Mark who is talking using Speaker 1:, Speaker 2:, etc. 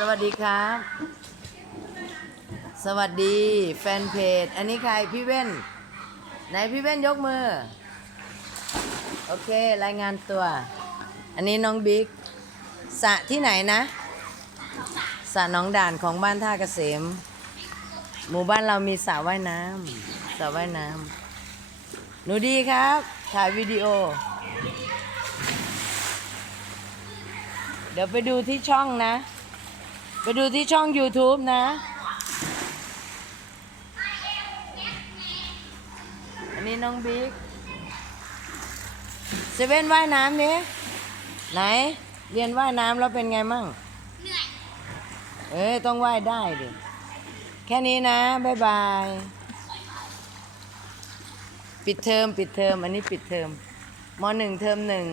Speaker 1: สวัสดีครับ สวัสดีแฟนเพจ อันนี้ใครพี่เว้น ไหนพี่เว้นยกมือ โอเครายงานตัว อันนี้น้องบิ๊กสะที่ไหนนะสระหน้องด่านของบ้านท่าเกษม หมู่บ้านเรามีสระว่ายน้ำสระว่ายน้ำหนูดีครับ ถ่ายวิดีโอ เดี๋ยวไปดูที่ช่องนะ ไปดูที่ช่อง YouTube นะ อันนี้น้องบิ๊กเซเว่นว่ายน้ำนี้ไหน เรียนว่ายน้ำแล้วเป็นไงมั่ง
Speaker 2: เหนื่อย
Speaker 1: เอ้ย ต้องว่ายได้ดิ แค่นี้นะ บ๊ายบาย ปิดเทอม ปิดเทอม อันนี้ปิดเทอมมหนึ่งเทอมหนึ่ง